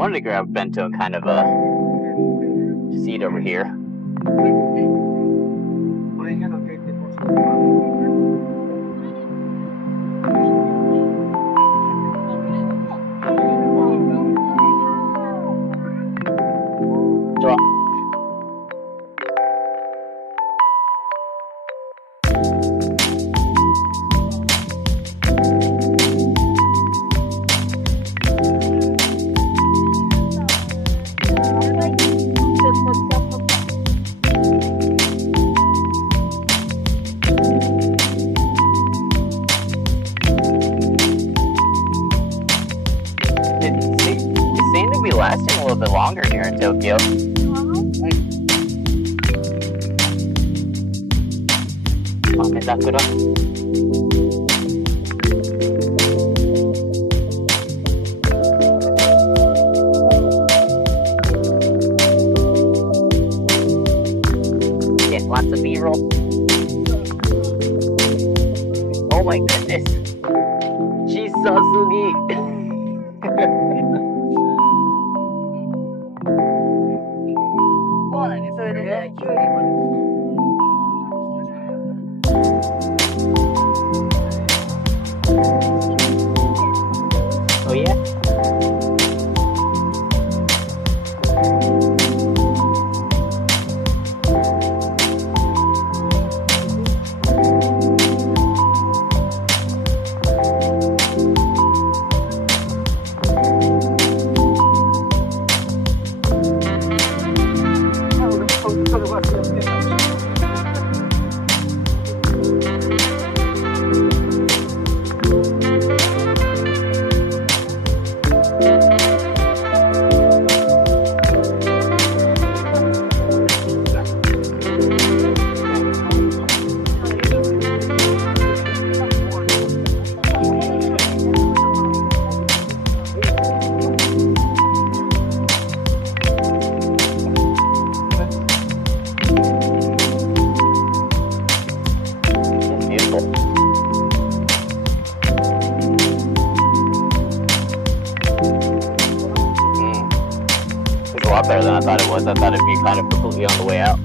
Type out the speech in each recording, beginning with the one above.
wanted to grab bento and kind of just eat over here. Lasting a little bit longer here in Tokyo. Okay, Sakura. Get lots of B-roll. Oh my goodness. She's so sweet. Oh yeah? Better than I thought it was. I thought it'd be kind of completely on the way out.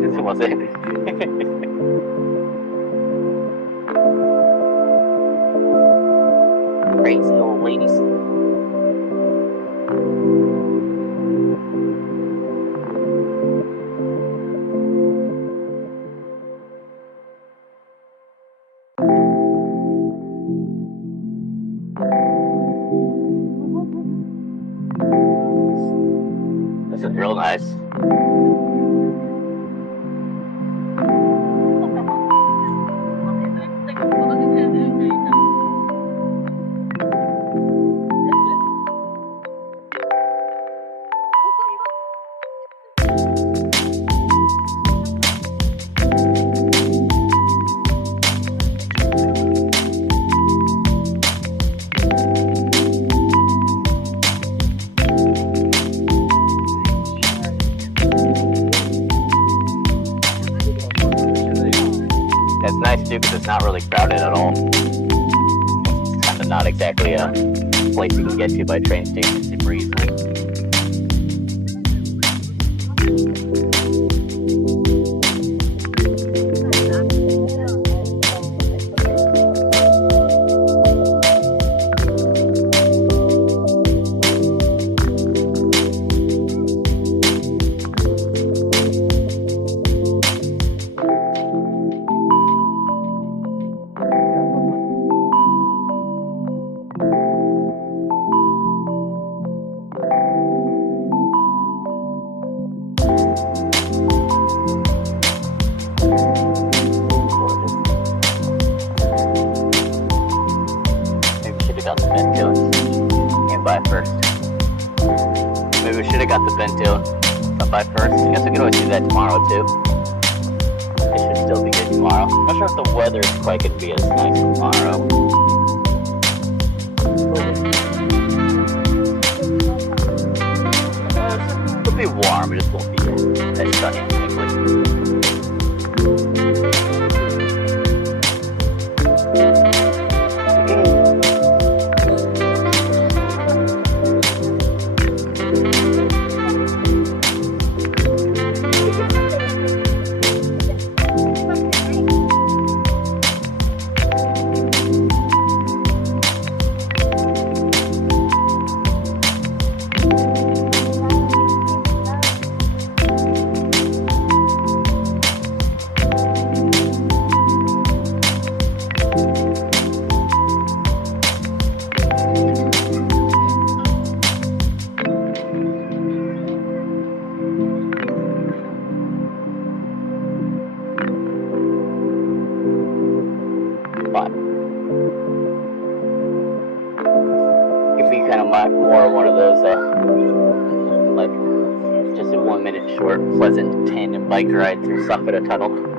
This was it. Crazy old ladies. This is real nice. It's nice too because it's not really crowded at all. It's kind of not exactly a place you can get to by train station super easily. Maybe we should have got the bento up by first. I guess we could always do that tomorrow too. It should still be good tomorrow. I'm not sure if the weather is quite going to be as nice tomorrow. It'll be warm, it just won't be as sunny, thankfully. more one of those, like, just a 1 minute short, pleasant tandem bike ride through Sakura Tunnel.